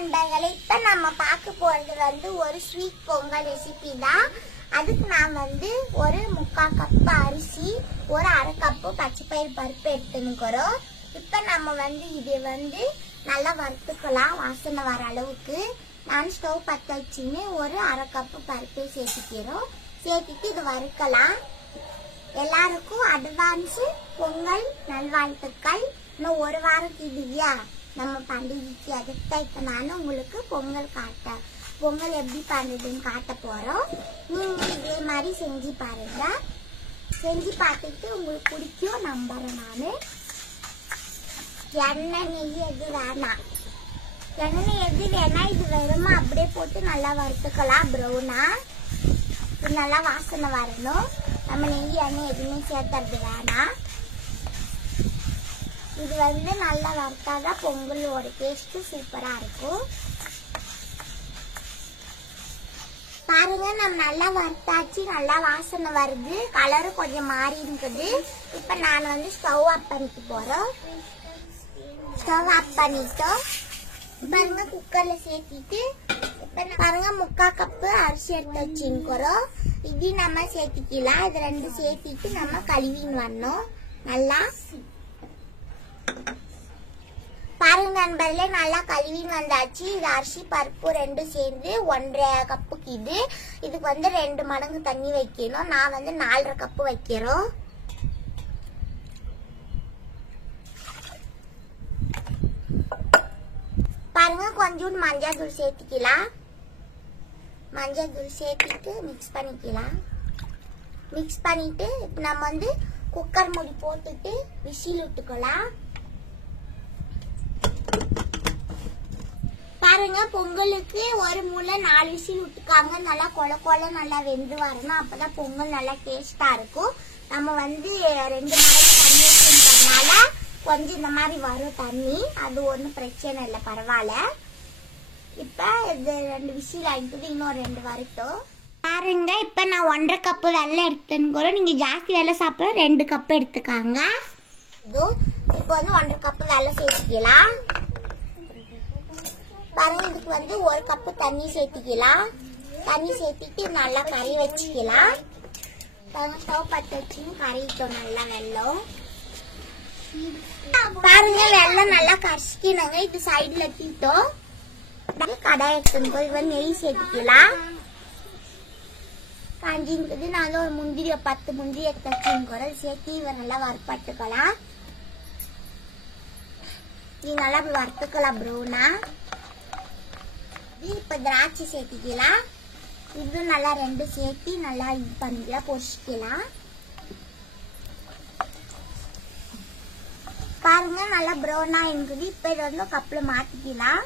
நண்பர்களே, இப்ப நம்ம பார்க்க போறது வந்து ஒரு ஸ்வீட் பொங்கல் ரெசிபி தான். அதுக்கு நான் வந்து ஒரு 3/4 கப் அரிசி, ஒரு 1/2 கப் பச்சைப்பயிறு பருப்பு எடுத்துக்கிறோம். இப்ப நம்ம வந்து இது வந்து நல்லா வறுத்துக்கலாம். வாசனை வர அளவுக்கு நான் ஸ்டவ் பற்ற வச்சுன்னு ஒரு 1/2 கப் பருப்பை சேர்த்துக்கிறோம். சேர்த்துட்டு இது வறுக்கலாம். எல்லாருக்கும் அட்வான்ஸ் பொங்கல் நல்வாழ்த்துக்கள். இன்னும் ஒரு வாரத்துக்கு இல்லையா நம்ம பண்டிகைக்கு, அதுதான் இப்ப நானும் உங்களுக்கு பொங்கல் எப்படி பண்றதுன்னு காட்ட போறோம். நீங்க இதே மாதிரி செஞ்சு பாருங்க. செஞ்சு பார்த்துட்டு உங்களுக்கு பிடிக்கும் நம்புறேன். நானு எண்ணெய் நெய் எது வேணாம், எண்ணெய் எது வேணா இது வெறுமா அப்படியே போட்டு நல்லா வறுத்துக்கலாம். ப்ரௌனா நல்லா வாசனை வரணும். நம்ம நெய் எண்ணெய் எதுவுமே சேர்த்துறது வேணாம். இது வந்து நல்லா வறுத்தாதான் பொங்கலோட டேஸ்ட் சூப்பரா இருக்கும். பாருங்க, நம்ம நல்லா வறுத்தாச்சு. நல்லா வாசனை வருது. கலரும் கொஞ்சம் மாறி இருக்குது. இப்ப நான் வந்து ஸ்டவ் ஆஃப் பண்ணிட்டு போறோம். ஸ்டவ் ஆஃப் பண்ணிட்டோம். பாருங்க, குக்கர்ல சேர்த்திட்டு இப்ப பாருங்க 3/4 கப் அரிசி எடுத்து வச்சுக்கிறோம். இது நம்ம சேர்த்திக்கலாம். இது ரெண்டு சேர்த்திட்டு நம்ம கழுவின்னு வரணும். நல்லா பாருங்க நண்பர்களே, நல்லா கழுவின்னு வந்தாச்சு. இது அரிசி பருப்பு ரெண்டும் சேர்ந்து 1.5 கப்புக்கு இதுக்கு வந்து 2 மடங்கு தண்ணி வைக்கணும். நான் வந்து 4.5 கப்பு வைக்கிறோம். பாருங்க, கொஞ்சோண்டு மஞ்சள் தூள் சேர்த்துக்கலாம். மஞ்சள் தூள் சேர்த்துட்டு மிக்ஸ் பண்ணிக்கலாம். மிக்ஸ் பண்ணிட்டு இப்ப நம்ம வந்து குக்கர் மூடி போட்டுட்டு விசில் விட்டுக்கலாம். பாருங்க, பொங்கலுக்கு ஒரு மூளை 4 விசில் விட்டுக்காங்க. நல்லா கொல நல்லா வெந்து வரணும். அப்பதான் பொங்கல் நல்லா டேஸ்டா இருக்கும். நம்ம வந்து 2 மடங்கு தண்ணி வச்சுக்கிறதுனால கொஞ்சம் இந்த மாதிரி வரும் தண்ணி. அது ஒன்றும் பிரச்சனை இல்லை, பரவாயில்ல. இப்ப இது 2 விசில் ஆகிட்டு இன்னும் 2 வரட்டும். பாருங்க, இப்ப நான் 1.5 கப்பு வெள்ளம் எடுத்துன்னு. நீங்க ஜாஸ்தி வெள்ளம் சாப்பிட 2 கப்பு எடுத்துக்காங்க. இப்போ வந்து 1.5 கப்பு வெள்ளம் சேர்த்துக்கலாம். பாருங்க, இதுக்கு வந்து 1 கப்பு தண்ணி சேர்த்துக்கலாம். தண்ணி சேர்த்துட்டு நல்லா கறி வச்சுக்கலாம். ஸ்டவ் பற்ற வச்சு கறிட்டோம் நல்லா வெள்ளம். பாருங்க, வெள்ளம் நல்லா கரிசிக்கணுங்க. இது சைடுல தீட்டோம். கடாய் எடுத்துன்னு இது வந்து நெய் சேர்த்துக்கலாம். காஞ்சின்றது நான் ஒரு முந்திரிய 10 முந்திரி எடுத்து வச்சுக்கிறோம். சேர்த்து இவ நல்லா வறுப்பட்டுக்கலாம். இது நல்லா வறுத்துக்கலாம் ப்ரௌனா. இப்ப திராட்சை சேர்த்திக்கலாம். இது நல்லா 2 சேர்த்து நல்லா இது பண்ணிக்கலாம், பொரிச்சிக்கலாம். பாருங்க, நல்லா ப்ரௌனா இருக்குது. இப்ப இது வந்து கப்ல மாத்திக்கலாம்.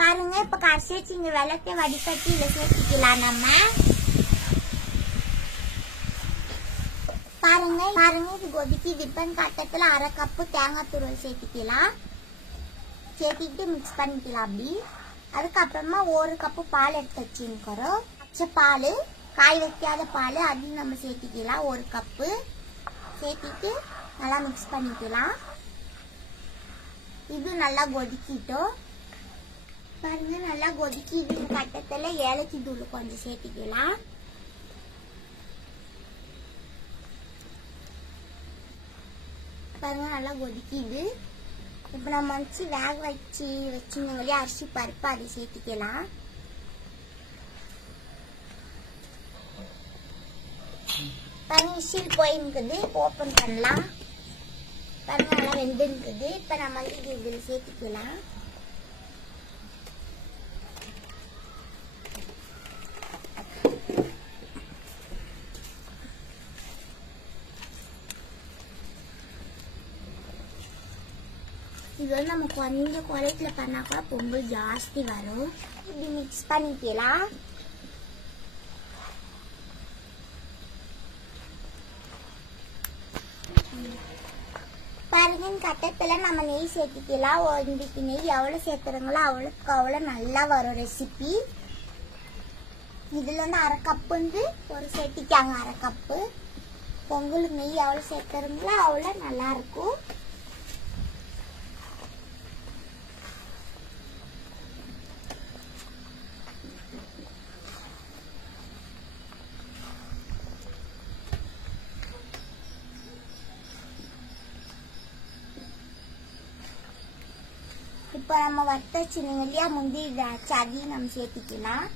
பாருங்க, இப்ப கடைசி இங்க வெள்ளத்தை வடிகட்டி இதை சேர்த்துக்கலாம் நம்ம. பாருங்க இது கொதிக்கி டிப்பன் கட்டத்துல 1/2 கப்பு தேங்காய் துருவல் சேர்த்துக்கலாம். சேர்த்திட்டு மிக்ஸ் பண்ணிக்கலாம் அப்படி. அதுக்கப்புறமா 1 கப்பு பால் எடுத்து வச்சுக்கிறோம். பச்சை பால், காய் வைக்காத பால், அதையும் நம்ம சேர்த்திக்கலாம். 1 கப்பு சேர்த்திட்டு நல்லா மிக்ஸ் பண்ணிக்கலாம். இது நல்லா கொதிக்கிட்டோம். பாருங்க, நல்லா கொதிக்கி இது கட்டத்துல ஏலக்கி தூள் கொஞ்சம் சேர்த்திக்கலாம். பாருங்க, நல்லா கொதிக்கிது. இப்ப நம்ம வந்து வேக வச்சுங்களே அரிசி பருப்பு, அதை சேர்த்துக்கலாம். பாருங்க, விசில் போயிருக்குது. ஓப்பன் பண்ணலாம். பாருங்க, நல்லா வெந்துருக்குது. இப்ப நம்ம வந்து இதுல சேர்த்துக்கலாம். இது வந்து நம்ம கொஞ்சம் குறைத்துல பண்ணா கூட பொங்கல் ஜாஸ்தி வரும். இப்படி மிக்ஸ் பண்ணிக்கலாம். பாருங்க, கட்டத்துல நம்ம நெய் சேர்த்துக்கலாம். இன்னைக்கு நெய் எவ்வளவு சேர்த்துறங்களோ அவ்வளவு நல்லா வரும் ரெசிபி. இதுல வந்து 1/2 கப்பு வந்து ஒரு சேர்த்திக்காங்க. 1/2 கப்பு பொங்கலுக்கு நெய் எவ்வளவு சேர்த்துறங்களோ அவ்வளவு நல்லா இருக்கும். இப்போ நம்ம வறுத்த வச்சிருந்தோம் இல்லையா முந்திரி திராட்சை, அதையும் நம்ம சேர்த்திக்கலாம்.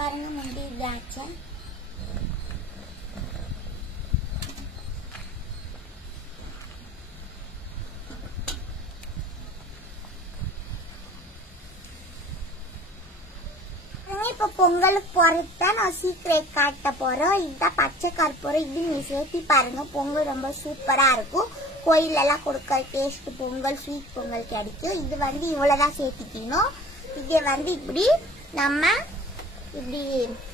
பாருங்க முந்திரி திராட்சை. இப்போ பொங்கலுக்கு போறதுதான் நான் சீக்கிரம் காட்ட போறோம். இதுதான் பச்சை கற்பூரம். இது நீ சேர்த்தி பாருங்க, பொங்கல் ரொம்ப சூப்பரா இருக்கும். கோயில எல்லாம் கொடுக்கற டேஸ்ட் பொங்கல், ஸ்வீட் பொங்கல் கிடைக்கும். இது வந்து இவ்வளவுதான் சேர்த்திக்கணும். இதை வந்து இப்படி நம்ம இப்படி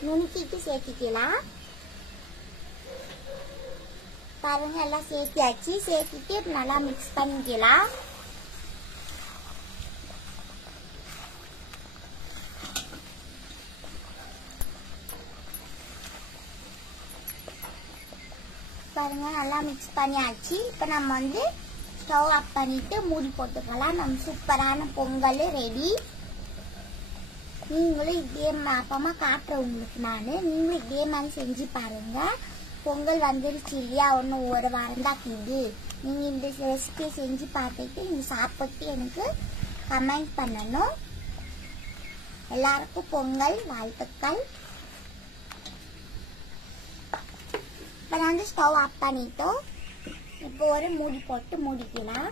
நுணுக்கிட்டு சேர்த்திக்கலாம். பாருங்க எல்லாம் சேர்த்தியாச்சு. சேர்த்திட்டு நல்லா மிக்ஸ் பண்ணிக்கலாம். பாருங்க நல்லா மிக்ஸ் பண்ணியாச்சு. இப்போ நம்ம வந்து ஸ்டவ் ஆஃப் பண்ணிட்டு மூடி போட்டுக்கலாம். நம்ம சூப்பரான பொங்கல் ரெடி. நீங்களும் இதே அப்பமா காட்டுறேன் உங்களுக்கு நீங்களும் இதே மாதிரி செஞ்சு பாருங்க. பொங்கல் வந்துருச்சு இல்லையா, ஒன்றும் ஒரு வாரம் தான் கிது. நீங்க இந்த ரெசிபியை செஞ்சு பார்த்துட்டு நீங்க சாப்பிட்டு எனக்கு கமெண்ட் பண்ணணும். எல்லாருக்கும் பொங்கல் வாழ்த்துக்கள். இப்போ வந்து ஸ்டவ் ஆஃப் பண்ணிட்டோம். இப்போ ஒரு மூடி போட்டு மூடிக்கலாம்.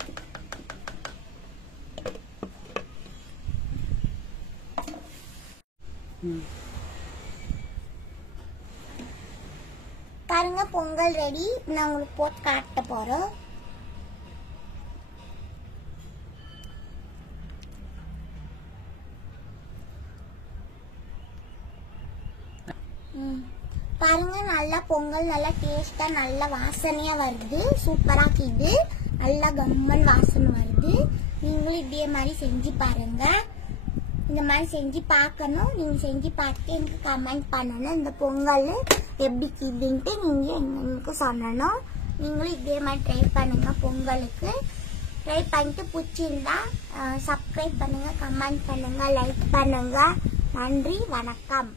பாருங்க பொங்கல் ரெடி. நான் உங்களுக்கு போட்டு காட்ட போறோம். பாருங்க நல்லா பொங்கல் நல்லா டேஸ்டா நல்ல வாசனையா வருது. சூப்பரா இருக்குது. நல்லா கம்மன் வாசனை வருது. நீங்களும் இதே மாதிரி செஞ்சு பாருங்க. இந்த மாதிரி செஞ்சு பார்க்கணும். நீங்க செஞ்சு பார்த்து எனக்கு கமெண்ட் பண்ணணும். இந்த பொங்கல் எப்படி இருக்குதுன்ட்டு நீங்க எனக்கு சொல்லணும். நீங்களும் இதே மாதிரி ட்ரை பண்ணுங்க. பொங்கலுக்கு ட்ரை பண்ணிட்டு பிடிச்சிருந்தா சப்ஸ்கிரைப் பண்ணுங்க, கமெண்ட் பண்ணுங்க, லைக் பண்ணுங்க. நன்றி, வணக்கம்.